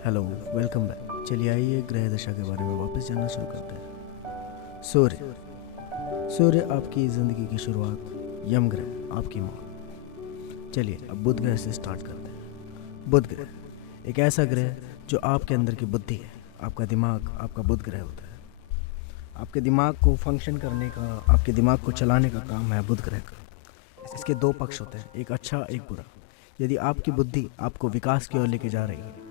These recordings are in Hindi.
Hello, welcome back. चलिए आइए ग्रह दशा के बारे में वापस जानना शुरू करते हैं। सूर्य। सूर्य आपकी ज़िंदगी की शुरुआत, यम ग्रह आपकी मौत। चलिए अब बुध ग्रह से स्टार्ट करते हैं। बुध ग्रह एक ऐसा ग्रह जो आपके अंदर की बुद्धि है, आपका दिमाग आपका बुध ग्रह होता है। आपके दिमाग को फंक्शन करने का, आपके दिमाग को चलाने का काम है बुध ग्रह का। इसके दो पक्ष होते हैं, एक अच्छा एक बुरा। यदि आपकी बुद्धि आपको विकास की ओर लेके जा रही है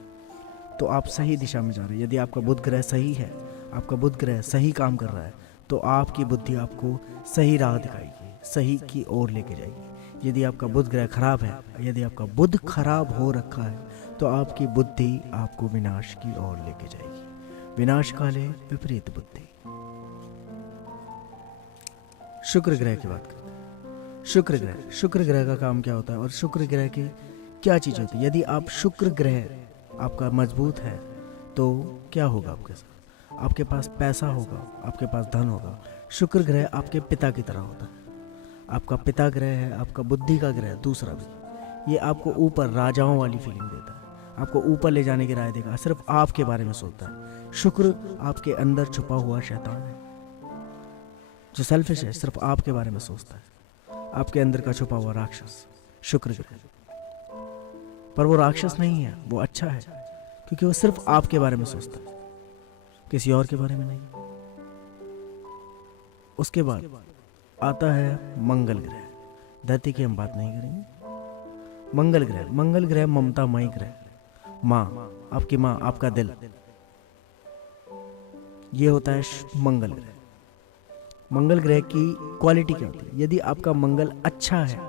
तो आप सही दिशा में जा रहे हैं। यदि आपका बुध ग्रह सही है, आपका बुध ग्रह सही काम कर रहा है, तो आपकी बुद्धि आपको सही राह दिखाएगी, सही की ओर लेके जाएगी। यदि आपका बुध ग्रह खराब है, यदि आपका बुध खराब हो रखा है, तो आपकी बुद्धि आपको विनाश की ओर लेके जाएगी। विनाश काले विपरीत बुद्धि। शुक्र ग्रह की बात करते हैं। शुक्र ग्रह का काम क्या होता है और शुक्र ग्रह की क्या चीज़ होती है? यदि आप शुक्र ग्रह आपका मजबूत है तो क्या होगा आपके साथ? आपके पास पैसा होगा, आपके पास धन होगा। शुक्र ग्रह आपके पिता की तरह होता है। आपका पिता ग्रह है, आपका बुद्धि का ग्रह दूसरा भी। ये आपको ऊपर राजाओं वाली फीलिंग देता है, आपको ऊपर ले जाने की राय देगा, सिर्फ आपके बारे में सोचता है। शुक्र आपके अंदर छुपा हुआ शैतान है जो सेल्फिश है, सिर्फ आपके बारे में सोचता है। आपके अंदर का छुपा हुआ राक्षस शुक्र ग्रह। पर वो राक्षस नहीं है, वो अच्छा है, क्योंकि वो सिर्फ आपके बारे में सोचता है, किसी और के बारे में नहीं। उसके बाद आता है मंगल ग्रह। धरती की हम बात नहीं करेंगे। मंगल ग्रह ममतामयी ग्रह, माँ, आपकी माँ, आपका दिल, ये होता है मंगल ग्रह। मंगल ग्रह की क्वालिटी क्या होती है? यदि आपका मंगल अच्छा है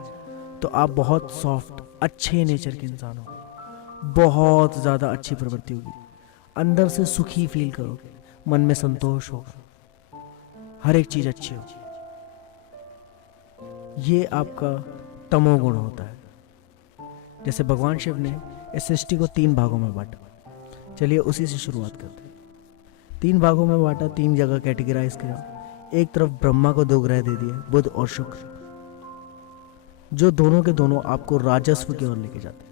तो आप बहुत सॉफ्ट, अच्छे नेचर के इंसान हो, बहुत ज़्यादा अच्छी प्रवृत्ति होगी, अंदर से सुखी फील करोगे, मन में संतोष होगा, हर एक चीज़ अच्छी होगी। ये आपका तमोगुण होता है। जैसे भगवान शिव ने इस सृष्टि को 3 भागों में बांटा। चलिए उसी से शुरुआत करते हैं। 3 भागों में बांटा, 3 जगह कैटेगराइज किया। एक तरफ ब्रह्मा को 2 ग्रह दे दिए, बुध और शुक्र, जो दोनों के दोनों आपको राजस्व की ओर लेके जाते हैं।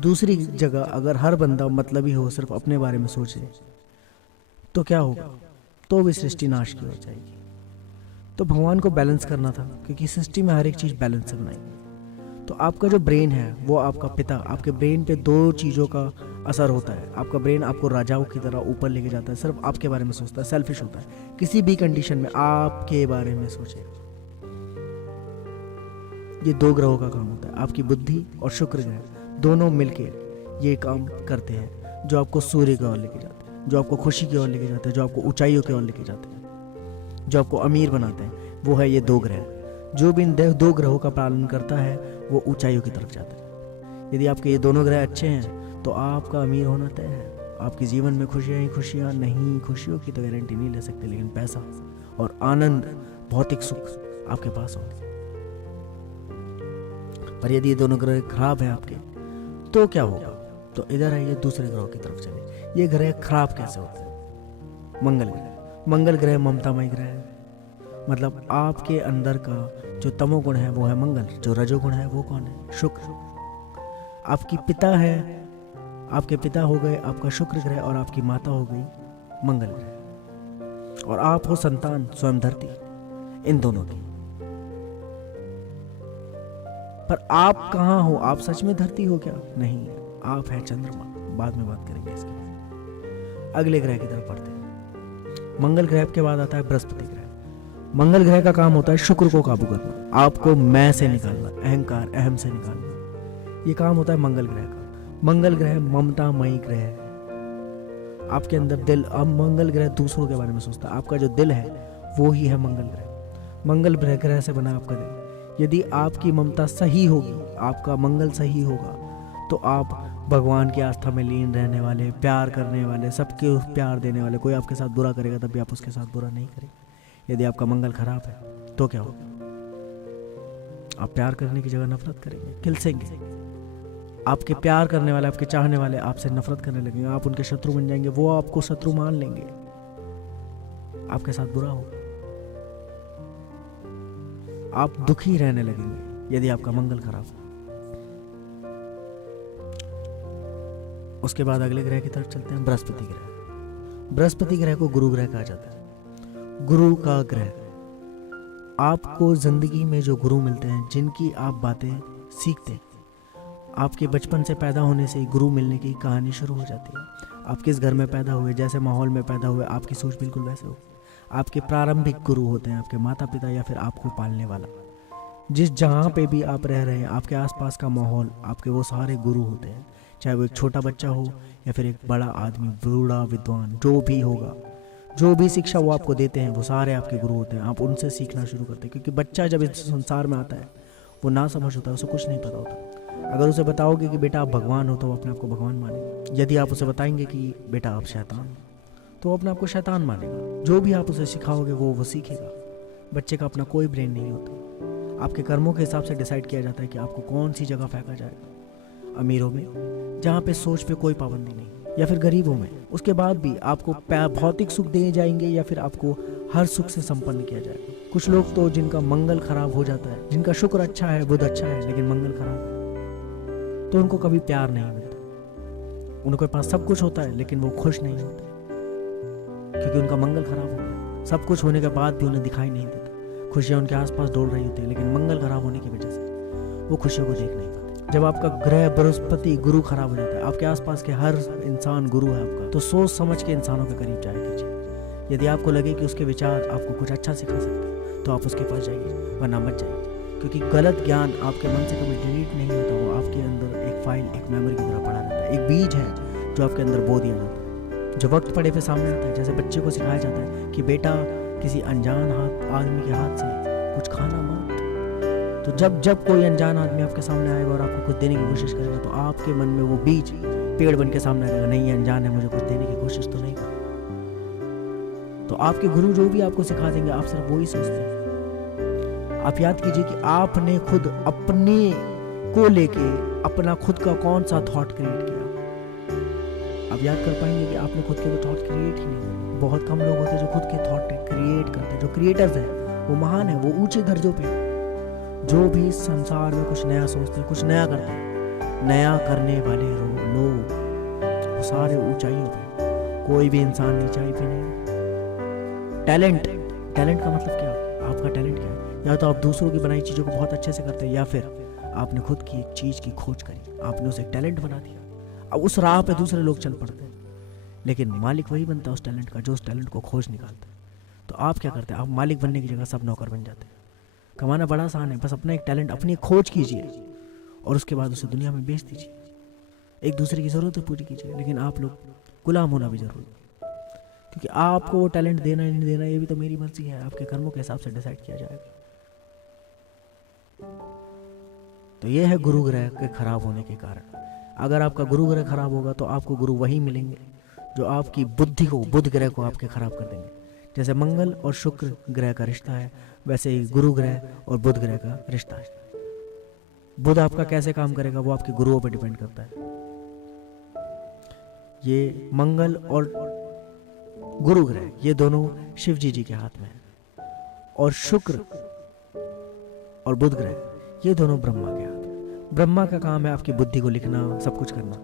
दूसरी जगह अगर हर बंदा मतलबी हो, सिर्फ अपने बारे में सोचे, तो क्या होगा? तो भी सृष्टि नाश की हो जाएगी। तो भगवान को बैलेंस करना था, क्योंकि सृष्टि में हर एक चीज़ बैलेंस से बनाई। तो आपका जो ब्रेन है वो आपका पिता, आपके ब्रेन पे 2 चीज़ों का असर होता है। आपका ब्रेन आपको राजाओं की तरह ऊपर लेके जाता है, सिर्फ आपके बारे में सोचता है, सेल्फिश होता है, किसी भी कंडीशन में आपके बारे में सोचे। ये 2 ग्रहों का काम होता है, आपकी बुद्धि और शुक्र ग्रह दोनों मिलके ये काम करते हैं, जो आपको सूर्य की ओर लेके जाते हैं, जो आपको खुशी की ओर लेके जाते हैं, जो आपको ऊंचाइयों की ओर लेके जाते हैं, जो आपको अमीर बनाते हैं। वो है ये 2 ग्रह। जो भी इन 2 ग्रहों का पालन करता है वो ऊंचाइयों की तरफ जाता है। यदि आपके ये दोनों ग्रह अच्छे हैं तो आपका अमीर होना तय है। आपके जीवन में खुशियाँ ही खुशियाँ नहीं, खुशियों की तो गारंटी नहीं ले सकते, लेकिन पैसा और आनंद, भौतिक सुख आपके पास होंगे। पर यदि ये दोनों ग्रह खराब है आपके, तो क्या होगा? तो इधर आइए दूसरे ग्रह की तरफ चले। ये ग्रह खराब कैसे होते हैं? मंगल ग्रह ममतामय ग्रह है। मतलब आपके अंदर का जो तमोगुण है वो है मंगल, जो रजोगुण है वो कौन है? शुक्र। आपकी पिता है, आपके पिता हो गए आपका शुक्र ग्रह, और आपकी माता हो गई मंगल ग्रह, और आप हो संतान, स्वयं धरती, इन दोनों की। पर आप कहाँ हो? आप सच में धरती हो क्या? नहीं, आप है चंद्रमा। बाद में बात करेंगे इसके बाद। अगले ग्रह की तरफ बढ़ते हैं। मंगल ग्रह के बाद आता है बृहस्पति ग्रह। मंगल ग्रह का काम होता है शुक्र को काबू करना, आपको मैं से निकालना, अहंकार, अहम से निकालना। ये काम होता है मंगल ग्रह का। मंगल ग्रह ममतामयी ग्रह है। आपके अंदर दिल, अब मंगल ग्रह दूसरों के बारे में सोचता है, आपका जो दिल है वो ही है मंगल ग्रह। मंगल ग्रह से बना आपका दिल। यदि आपकी ममता सही होगी, आपका मंगल सही होगा, तो आप भगवान की आस्था में लीन रहने वाले, प्यार करने वाले, सबके प्यार देने वाले। कोई आपके साथ बुरा करेगा तब भी आप उसके साथ बुरा नहीं करेंगे। यदि आपका मंगल खराब है तो क्या होगा? आप प्यार करने की जगह नफरत करेंगे, खिलसेंगे। आपके प्यार करने वाले, आपके चाहने वाले आपसे नफरत करने लगेंगे, आप उनके शत्रु बन जाएंगे, वो आपको शत्रु मान लेंगे, आपके साथ बुरा होगा। आप दुखी रहने लगेंगे यदि आपका मंगल खराब हो। उसके बाद अगले ग्रह की तरफ चलते हैं, बृहस्पति ग्रह। बृहस्पति ग्रह को गुरु ग्रह कहा जाता है। गुरु का ग्रह, आपको जिंदगी में जो गुरु मिलते हैं, जिनकी आप बातें सीखते हैं, आपके बचपन से पैदा होने से ही गुरु मिलने की कहानी शुरू हो जाती है। आप किस घर में पैदा हुए, जैसे माहौल में पैदा हुए, आपकी सोच बिल्कुल वैसे हो। आपके प्रारंभिक गुरु होते हैं आपके माता पिता या फिर आपको पालने वाला। जिस जहाँ पे भी आप रह रहे हैं, आपके आसपास का माहौल, आपके वो सारे गुरु होते हैं। चाहे वो एक छोटा बच्चा हो या फिर एक बड़ा आदमी, बूढ़ा, विद्वान, जो भी होगा, जो भी शिक्षा वो आपको देते हैं, वो सारे आपके गुरु होते हैं। आप उनसे सीखना शुरू करते हैं, क्योंकि बच्चा जब इस संसार में आता है वो ना समझ होता है, उसे कुछ नहीं पता होता। अगर उसे बताओगे कि बेटा आप भगवान हो, तो वो अपने आप को भगवान मानेगा। यदि आप उसे बताएंगे कि बेटा आप शैतान हो, तो वो अपने आप को शैतान मानेगा। जो भी आप उसे सिखाओगे वो सीखेगा। बच्चे का अपना कोई ब्रेन नहीं होता। आपके कर्मों के हिसाब से डिसाइड किया जाता है कि आपको कौन सी जगह फेंका जाएगा। अमीरों में, जहाँ पे सोच पे कोई पाबंदी नहीं, या फिर गरीबों में, उसके बाद भी आपको भौतिक सुख दिए जाएंगे या फिर आपको हर सुख से संपन्न किया जाएगा। कुछ लोग तो जिनका मंगल खराब हो जाता है, जिनका शुक्र अच्छा है, बुध अच्छा है, लेकिन मंगल खराब है, तो उनको कभी प्यार नहीं मिलता। उनके पास सब कुछ होता है लेकिन वो खुश नहीं होते, क्योंकि उनका मंगल खराब हो गया। सब कुछ होने के बाद भी उन्हें दिखाई नहीं देता। खुशियाँ उनके आसपास दौड़ रही होती है, लेकिन मंगल खराब होने की वजह से वो खुशियों को देख नहीं पाते। जब आपका ग्रह बृहस्पति गुरु खराब हो जाता है, आपके आसपास के हर इंसान गुरु है आपका, तो सोच समझ के इंसानों के करीब जाया कीजिए। यदि आपको लगे कि उसके विचार आपको कुछ अच्छा सिखा सकते हैं, तो आप उसके पास जाइए, वरना मत जाइए। क्योंकि गलत ज्ञान आपके मन से कभी डिलीट नहीं होता, वो आपके अंदर एक फाइल, एक मेमोरी की तरह पड़ा रहता है। एक बीज है जो आपके अंदर बो दिया जाता है, जो वक्त पड़े पे सामने आता है। जैसे बच्चे को सिखाया जाता है कि बेटा किसी अनजान आदमी के हाथ से कुछ खाना मत। तो जब कोई अनजान आदमी आपके सामने आएगा और आपको कुछ देने की कोशिश करेगा, तो आपके मन में वो बीज पेड़ बन के सामने आएगा, नहीं ये अनजान है, मुझे कुछ देने की कोशिश तो नहीं कर। तो आपके गुरु जो भी आपको सिखा देंगे, आप सिर्फ वो ही सोचते हैं। आप याद कीजिए कि आपने खुद अपने को लेके अपना खुद का कौन सा थॉट क्रिएट किया। आप याद कर पाएंगे कि आपने खुद के तो थॉट क्रिएट ही नहीं। बहुत कम लोग होते हैं जो खुद के थॉट क्रिएट करते हैं। जो क्रिएटर्स हैं वो महान है, वो ऊंचे दर्जों पे। जो भी संसार में कुछ नया सोचते हैं, कुछ नया करते हैं, नया करने वाले लोग वो सारे ऊंचाइयों पे। कोई भी इंसान नीचाई पे नहीं। टैलेंट का मतलब क्या? आपका टैलेंट क्या है? या तो आप दूसरों की बनाई चीज़ों को बहुत अच्छे से करते हैं, या फिर आपने खुद की एक चीज़ की खोज करी, आपने उसे एक टैलेंट बना दिया। अब उस राह पे दूसरे लोग चल पड़ते हैं, लेकिन मालिक वही बनता है उस टैलेंट का जो उस टैलेंट को खोज निकालता है। तो आप क्या करते हैं? आप मालिक बनने की जगह सब नौकर बन जाते हैं। कमाना बड़ा आसान है, बस अपना एक टैलेंट, अपनी खोज कीजिए और उसके बाद उसे दुनिया में बेच दीजिए। एक दूसरे की ज़रूरतें पूरी कीजिए, लेकिन आप लोग गुलाम होना भी जरूरी है, क्योंकि आपको वो टैलेंट देना या नहीं देना ये भी तो मेरी मर्जी है। आपके कर्मों के हिसाब से डिसाइड किया जाएगा। तो ये है गुरु ग्रह के खराब होने के कारण। अगर आपका गुरु ग्रह खराब होगा तो आपको गुरु वही मिलेंगे जो आपकी बुद्धि को, बुध ग्रह को आपके खराब कर देंगे। जैसे मंगल और शुक्र ग्रह का रिश्ता है, वैसे ही गुरु ग्रह और बुध ग्रह का रिश्ता है। बुध आपका कैसे काम करेगा वो आपके गुरुओं पर डिपेंड करता है। ये मंगल और गुरु ग्रह ये दोनों शिव जी के हाथ में है, और शुक्र और बुध ग्रह ये दोनों ब्रह्मा के हाथ में। ब्रह्मा का काम है आपकी बुद्धि को लिखना, सब कुछ करना,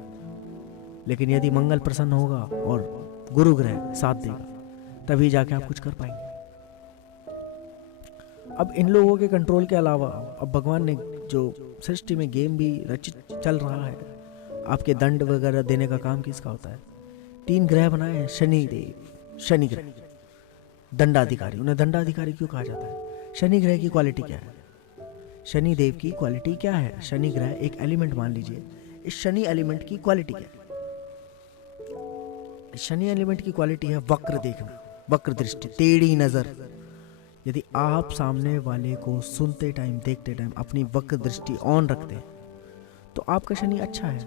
लेकिन यदि मंगल प्रसन्न होगा और गुरु ग्रह साथ देगा, तभी जाके आप कुछ कर पाएंगे। अब इन लोगों के कंट्रोल के अलावा अब भगवान ने जो सृष्टि में गेम भी रचित चल रहा है, आपके दंड वगैरह देने का काम किसका होता है? 3 ग्रह बनाए हैं, शनि देव, शनि ग्रह दंडाधिकारी। उन्हें दंडाधिकारी क्यों कहा जाता है? शनि ग्रह की क्वालिटी क्या है? शनि देव की क्वालिटी क्या है? शनि ग्रह एक एलिमेंट मान लीजिए, इस शनि एलिमेंट की क्वालिटी क्या है? शनि एलिमेंट की क्वालिटी है वक्र देखना, वक्र दृष्टि, टेढ़ी नजर। यदि आप सामने वाले को सुनते टाइम, देखते टाइम अपनी वक्र दृष्टि ऑन रखते हैं तो आपका शनि अच्छा है।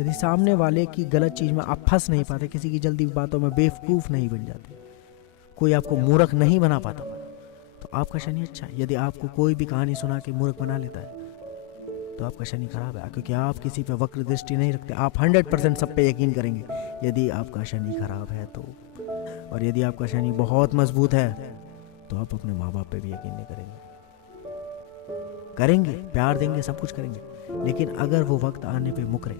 यदि सामने वाले की गलत चीज में आप फंस नहीं पाते, किसी की जल्दी बातों में बेवकूफ नहीं बन जाते, कोई आपको मूर्ख नहीं बना पाता, तो आपका शनि अच्छा है। यदि आपको कोई भी कहानी सुना के मूर्ख बना लेता है तो आपका शनि खराब है, क्योंकि आप किसी पे वक्र दृष्टि नहीं रखते। आप 100% सब पे यकीन करेंगे यदि आपका शनि खराब है तो। और यदि आपका शनि बहुत मजबूत है तो आप अपने माँ बाप पे भी यकीन नहीं करेंगे, प्यार देंगे, सब कुछ करेंगे, लेकिन अगर वो वक्त आने पे मुकरे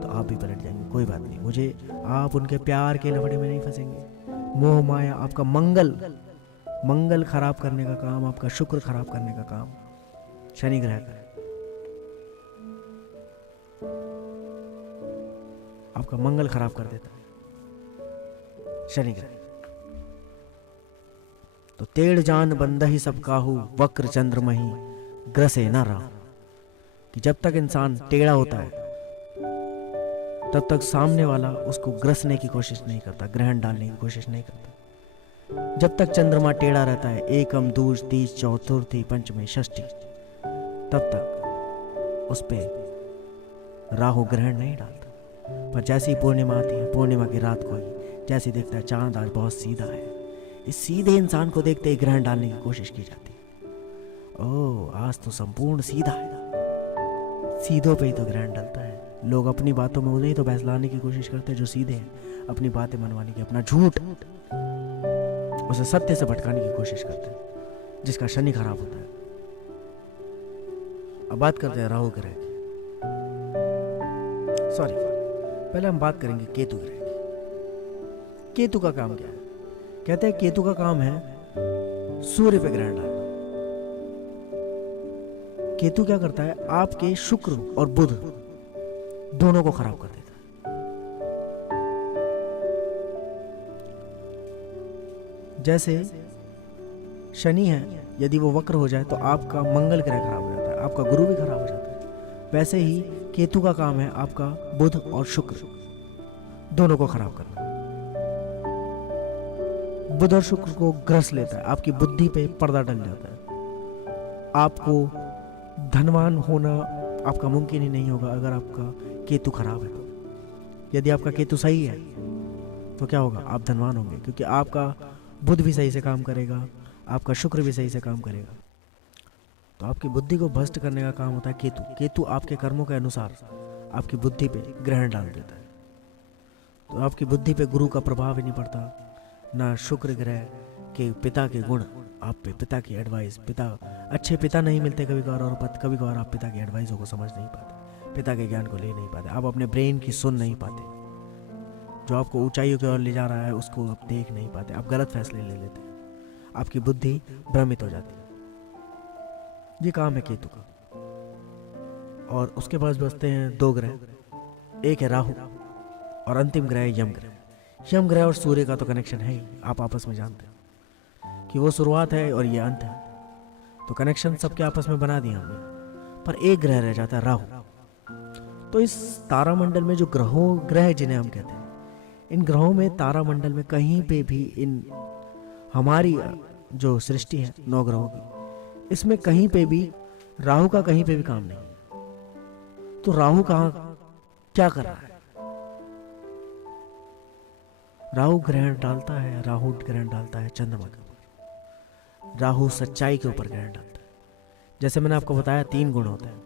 तो आप भी पलट जाएंगे, कोई बात नहीं, मुझे आप उनके प्यार के लफड़े में नहीं फंसेंगे। मोह माया आपका मंगल खराब करने का काम, आपका शुक्र खराब करने का काम शनि ग्रह का है। आपका मंगल खराब कर देता है शनि ग्रह। तो तेड़ जान बंद ही सब काहू, वक्र चंद्रमही ग्रसे न राहु। कि जब तक इंसान टेढ़ा होता है तब तक सामने वाला उसको ग्रसने की कोशिश नहीं करता, ग्रहण डालने की कोशिश नहीं करता। जब तक चंद्रमा टेढ़ा रहता है, एकम दूज तीज चौथुर्थी पंचमी षष्ठी, तब तक उस पे राहु ग्रहण नहीं डालता। पर जैसी पूर्णिमा आती है, पूर्णिमा की रात को ही जैसे देखता है चांद आज बहुत सीधा है, इस सीधे इंसान को देखते ही ग्रहण डालने की कोशिश की जाती है। ओह आज तो संपूर्ण सीधा है, सीधों पे ही तो ग्रहण डलता है। लोग अपनी बातों में उन्हें तो बहलाने की कोशिश करते हैं जो सीधे हैं, अपनी बातें मनवाने की, अपना झूठ उसे सत्य से भटकाने की कोशिश करते हैं, जिसका शनि खराब होता है। अब बात करते हैं राहु ग्रह की। सॉरी, पहले हम बात करेंगे केतु ग्रह की। केतु का काम क्या है? कहते हैं केतु का काम है सूर्य पे ग्रहण डालना। केतु क्या करता है? आपके शुक्र और बुध दोनों को खराब कर देता है। जैसे शनि है, यदि वो वक्र हो जाए तो आपका मंगल ग्रह खराब हो जाता है, आपका गुरु भी खराब हो जाता है। वैसे ही केतु का काम है आपका बुध और शुक्र दोनों को खराब करना। बुध और शुक्र को ग्रस लेता है, आपकी बुद्धि पे पर्दा डल जाता है। आपको धनवान होना आपका मुमकिन ही नहीं होगा अगर आपका केतु खराब है। यदि आपका केतु सही है तो क्या होगा? आप धनवान होंगे, क्योंकि आपका बुध भी सही से काम करेगा, आपका शुक्र भी सही से काम करेगा। तो आपकी बुद्धि को भ्रष्ट करने का काम होता है केतु। केतु आपके कर्मों के अनुसार आपकी बुद्धि पे ग्रहण डाल देता है। तो आपकी बुद्धि पे गुरु का प्रभाव ही नहीं पड़ता, ना शुक्र ग्रह के पिता के गुण आप पे, पिता की एडवाइस, पिता अच्छे पिता नहीं मिलते कभी कभार, और कभी कभार आप पिता की एडवाइसों को समझ नहीं पाते, पिता के ज्ञान को ले नहीं पाते, आप अपने ब्रेन की सुन नहीं पाते, जो आपको ऊंचाइयों की ओर ले जा रहा है उसको आप देख नहीं पाते, आप गलत फैसले ले लेते हैं, आपकी बुद्धि भ्रमित हो जाती है। ये काम है केतु का। और उसके पास बचते हैं दो ग्रह, एक है राहु और अंतिम ग्रह है यम ग्रह। यम ग्रह और सूर्य का तो कनेक्शन है ही, आप आपस में जानते हैं कि वो शुरुआत है और ये अंत है, तो कनेक्शन सबके आपस में बना दिया हमने। पर एक ग्रह रह जाता है राहु। तो इस तारामंडल में जो ग्रह जिन्हें हम कहते हैं, इन ग्रहों में तारामंडल में कहीं पे भी, इन हमारी जो सृष्टि है 9 ग्रहों की, इसमें कहीं पे भी राहु का कहीं पे भी काम नहीं है। तो राहु कहाँ क्या कर रहा है? राहु ग्रहण डालता है, राहु ग्रहण डालता है चंद्रमा के ऊपर। राहु सच्चाई के ऊपर ग्रहण डालता है। जैसे मैंने आपको बताया 3 गुण होते हैं,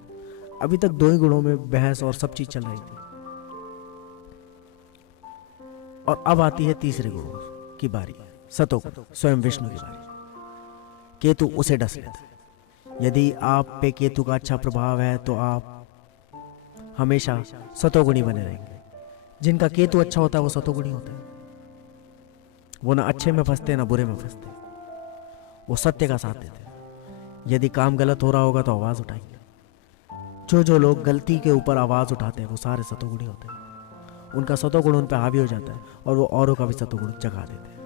अभी तक 2 ही गुणों में बहस और सब चीज चल रही थी, और अब आती है तीसरे गुरु की बारी, सतोगुण, स्वयं विष्णु की बारी। केतु उसे डस लेता है। यदि आप पे केतु का अच्छा प्रभाव है तो आप हमेशा सतोगुणी बने रहेंगे। जिनका केतु अच्छा होता है वो सतोगुणी होता है, वो ना अच्छे में फंसते ना बुरे में फंसते, वो सत्य का साथ देते हैं। यदि काम गलत हो रहा होगा तो आवाज उठाएंगे। जो लोग गलती के ऊपर आवाज उठाते हैं वो सारे सतोगुणी होते हैं। उनका सतोगुण उन पर हावी हो जाता है और वो औरों का भी सतोगुण जगा देते हैं।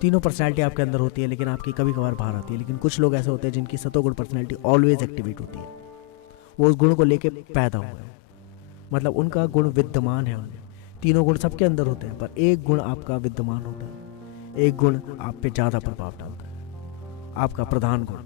तीनों पर्सनैलिटी आपके अंदर होती है, लेकिन आपकी कभी कभार बाहर आती है। लेकिन कुछ लोग ऐसे होते हैं जिनकी सतोगुण पर्सनैलिटी ऑलवेज एक्टिवेट होती है, वो उस गुण को लेके पैदा हुए हैं, मतलब उनका गुण विद्यमान है उनमें। तीनों गुण सबके अंदर होते हैं, पर एक गुण आपका विद्यमान होता है, एक गुण आप पे ज्यादा प्रभाव डालता है, आपका प्रधान गुण।